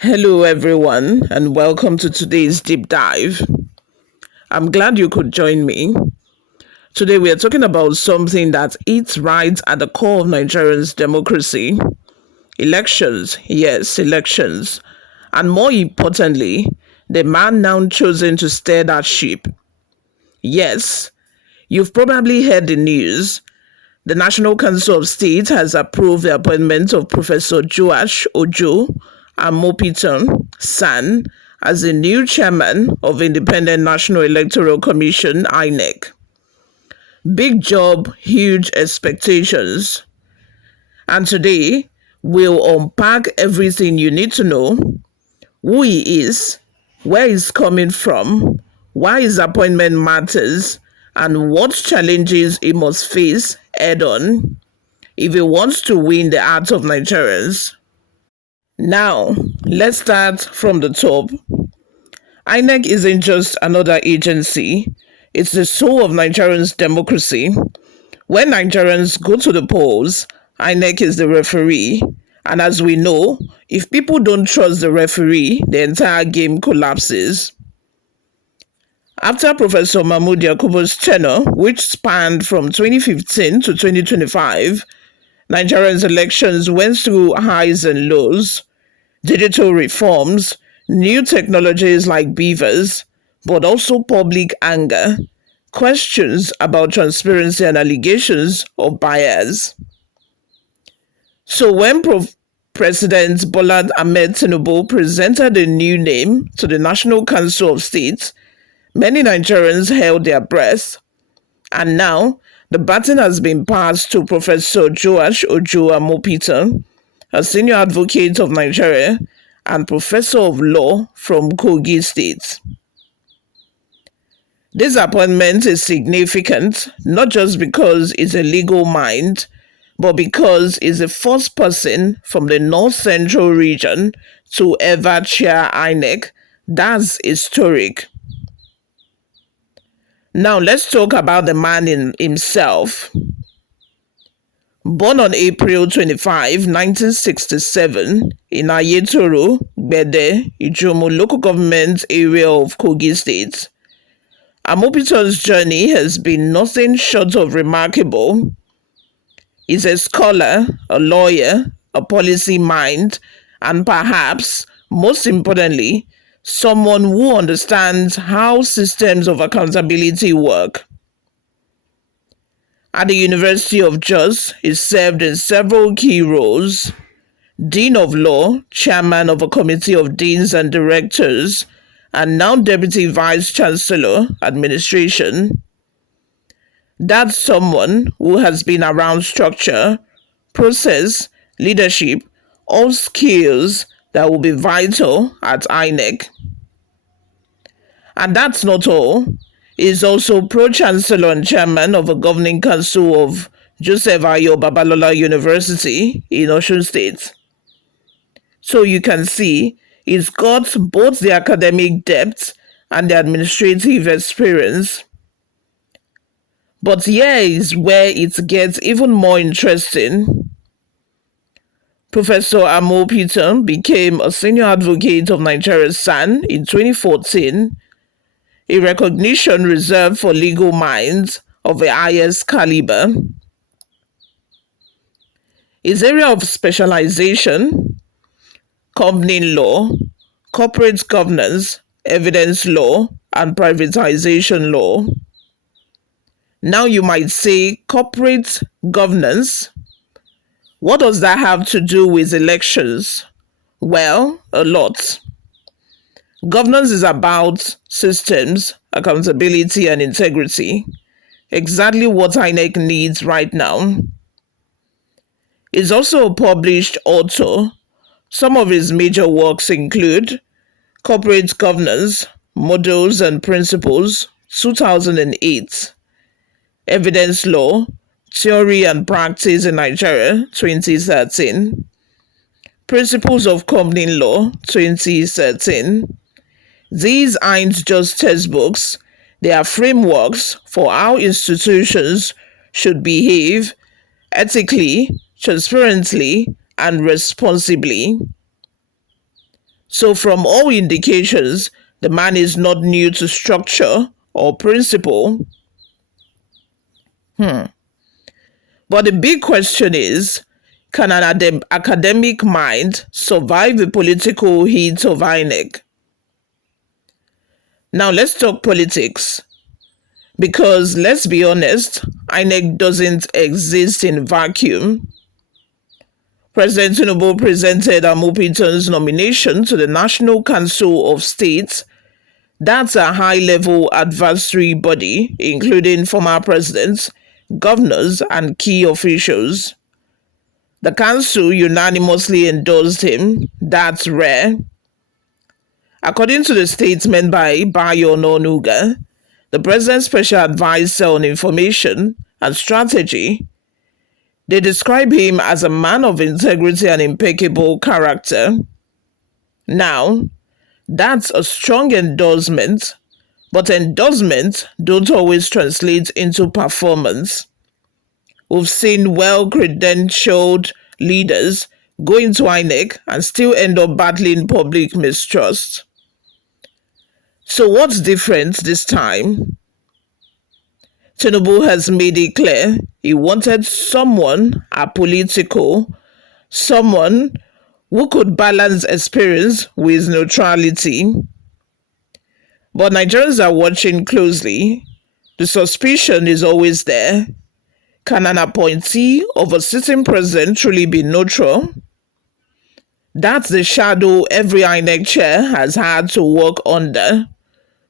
Hello, everyone, and welcome to today's deep dive. I'm glad you could join me. Today, we are talking about something that eats right at the core of Nigerians' democracy: elections. Yes, elections. And more importantly, the man now chosen to steer that ship. Yes, you've probably heard the news. The National Council of State has approved the appointment of Professor Joash Ojo Amupitan, SAN, as the new chairman of Independent National Electoral Commission (INEC). Big job, huge expectations. And today, we'll unpack everything you need to know: who he is, where he's coming from, why his appointment matters, and what challenges he must face head on if he wants to win the hearts of Nigerians. Now, let's start from the top. INEC isn't just another agency, it's the soul of Nigerians' democracy. When Nigerians go to the polls, INEC is the referee. And as we know, if people don't trust the referee, the entire game collapses. After Professor Mahmood Yakubu's tenure, which spanned from 2015 to 2025, Nigeria's elections went through highs and lows: digital reforms, new technologies like beavers, but also public anger, questions about transparency, and allegations of bias. So when President Bola Ahmed Tinubu presented a new name to the National Council of State, many Nigerians held their breath. And now, the baton has been passed to Professor Joash Ojo Amupitan, a senior advocate of Nigeria and professor of law from Kogi State. This appointment is significant not just because he's a legal mind, but because he's the first person from the North Central region to ever chair INEC. That's historic. Now let's talk about the man himself. Born on April 25, 1967, in Ayetoro, Gbede, Ijomo local government area of Kogi State, Amupitan's journey has been nothing short of remarkable. He's a scholar, a lawyer, a policy mind, and perhaps, most importantly, someone who understands how systems of accountability work. At the University of Jos, he served in several key roles: Dean of Law, Chairman of a Committee of Deans and Directors, and now Deputy Vice Chancellor, Administration. That's someone who has been around structure, process, leadership, all skills that will be vital at INEC. And that's not all. He is also Pro-Chancellor and Chairman of a Governing Council of Joseph Ayo Babalola University in Osun State. So you can see he's got both the academic depth and the administrative experience. But here is where it gets even more interesting. Professor Amupitan became a senior advocate of Nigeria's SAN in 2014, a recognition reserved for legal minds of the highest caliber. His area of specialization: company law, corporate governance, evidence law, and privatization law. Now you might say, corporate governance, what does that have to do with elections? Well, a lot. Governance is about systems, accountability, and integrity. Exactly what INEC needs right now. He's also a published author. Some of his major works include Corporate Governance, Models and Principles, 2008, Evidence Law, Theory and Practice in Nigeria, 2013, Principles of Company Law, 2013. These aren't just textbooks, they are frameworks for how institutions should behave ethically, transparently, and responsibly. So, from all indications, the man is not new to structure or principle. But the big question is, can an academic mind survive the political heat of INEC? Now, let's talk politics. Because let's be honest, INEC doesn't exist in vacuum. President Tinubu presented Amupitan's nomination to the National Council of States. That's a high-level advisory body, including former presidents, governors, and key officials. The council unanimously endorsed him. That's rare. According to the statement by Bayo Nonuga, the president's special advisor on information and strategy, they describe him as a man of integrity and impeccable character. Now, that's a strong endorsement, but endorsements don't always translate into performance. We've seen well-credentialed leaders go into INEC and still end up battling public mistrust. So what's different this time? Tinubu has made it clear he wanted someone apolitical, someone who could balance experience with neutrality. But Nigerians are watching closely. The suspicion is always there. Can an appointee of a sitting president truly be neutral? That's the shadow every INEC chair has had to work under,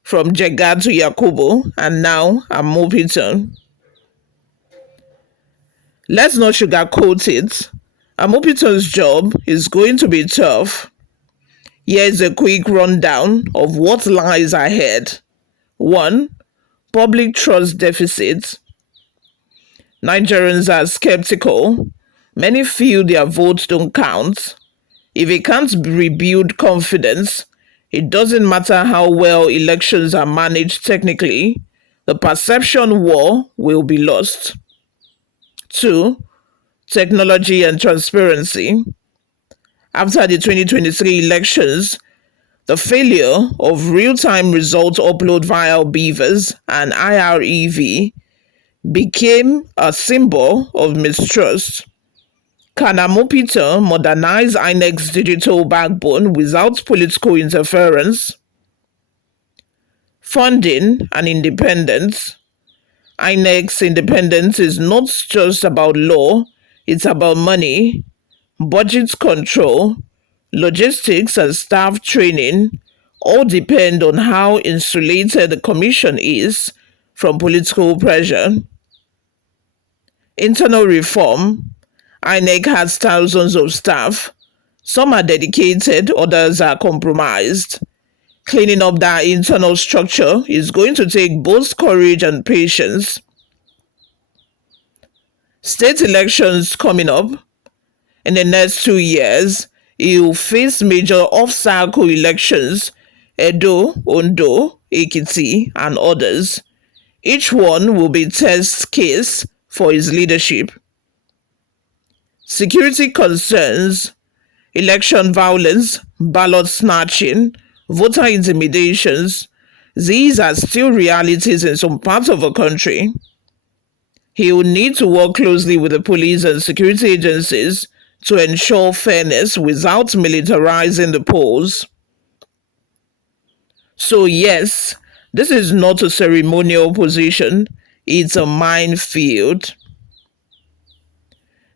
from Jega to Yakubu and now Amupitan. Let's not sugarcoat it. Amupitan's job is going to be tough. Here's a quick rundown of what lies ahead. 1. Public trust deficit. Nigerians are skeptical. Many feel their votes don't count. If it can't rebuild confidence, it doesn't matter how well elections are managed technically, the perception war will be lost. 2. Technology and transparency. After the 2023 elections, the failure of real-time result upload via Beavers and IREV became a symbol of mistrust. Can Amupitan modernize INEC's digital backbone without political interference? Funding and independence. INEC's independence is not just about law, it's about money, budget control, logistics, and staff training. All depend on how insulated the commission is from political pressure. Internal reform. INEC has thousands of staff. Some are dedicated, others are compromised. Cleaning up that internal structure is going to take both courage and patience. State elections coming up. In the next 2 years, you face major off-cycle elections, Edo, Ondo, Ekiti, and others. Each one will be a test case for his leadership. Security concerns, election violence, ballot snatching, voter intimidations, these are still realities in some parts of the country. He will need to work closely with the police and security agencies to ensure fairness without militarizing the polls. So yes, this is not a ceremonial position, it's a minefield.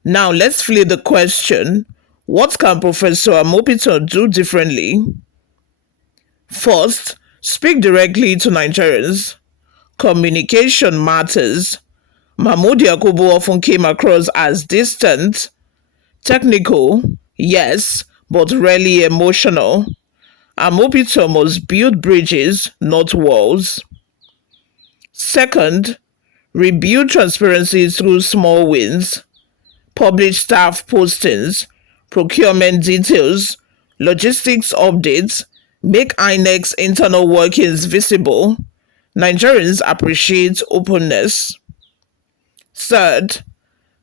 Now let's flip the question, what can Professor Amupitan do differently? First, speak directly to Nigerians. Communication matters. Mahmoud Yakubu often came across as distant, technical, yes, but rarely emotional. Amupitan must build bridges, not walls. Second, rebuild transparency through small wins. Publish staff postings, procurement details, logistics updates, make INEC's internal workings visible. Nigerians appreciate openness. Third,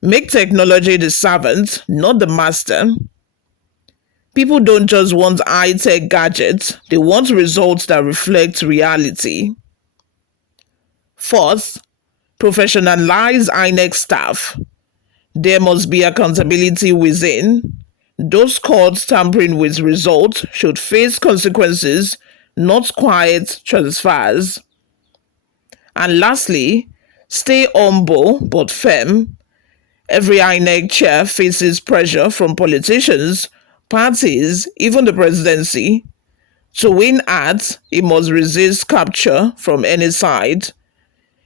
make technology the servant, not the master. People don't just want high-tech gadgets, they want results that reflect reality. Fourth, professionalize INEC staff. There must be accountability within. Those caught tampering with results should face consequences, not quiet transfers. And lastly, stay humble but firm. Every INEC chair faces pressure from politicians, parties, even the presidency. To win ads, he must resist capture from any side.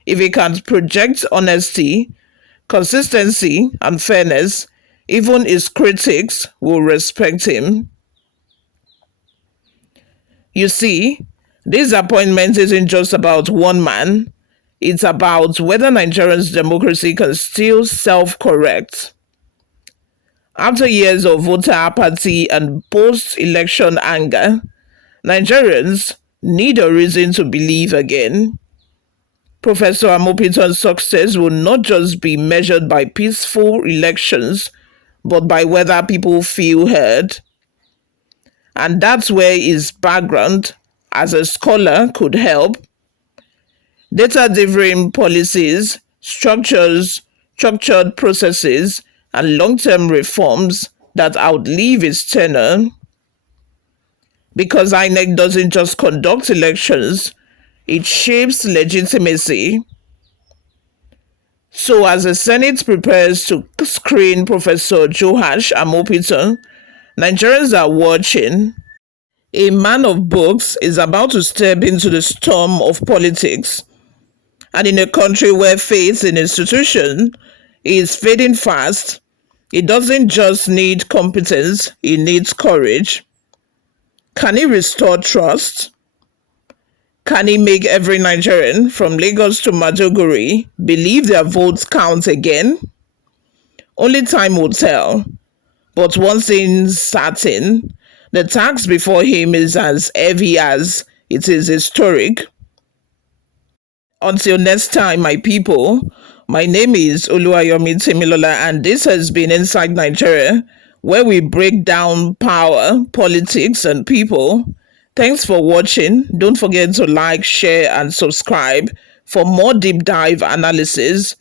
If he can project honesty, consistency, and fairness, even his critics will respect him. You see, this appointment isn't just about one man, it's about whether Nigerians' democracy can still self correct. After years of voter apathy and post election anger, Nigerians need a reason to believe again. Professor Amupitan's success will not just be measured by peaceful elections, but by whether people feel heard. And that's where his background as a scholar could help. Data-driven policies, structured processes, and long-term reforms that outlive his tenure. Because INEC doesn't just conduct elections, it shapes legitimacy. So as the Senate prepares to screen Professor Joash Amupitan, Nigerians are watching. A man of books is about to step into the storm of politics. And in a country where faith in institutions is fading fast, it doesn't just need competence, it needs courage. Can he restore trust? Can he make every Nigerian, from Lagos to Maiduguri, believe their votes count again? Only time will tell. But one thing's certain, the task before him is as heavy as it is historic. Until next time, my people, my name is Oluwayomi Timilola, and this has been Inside Nigeria, where we break down power, politics, and people. Thanks for watching. Don't forget to like, share, and subscribe for more deep dive analysis.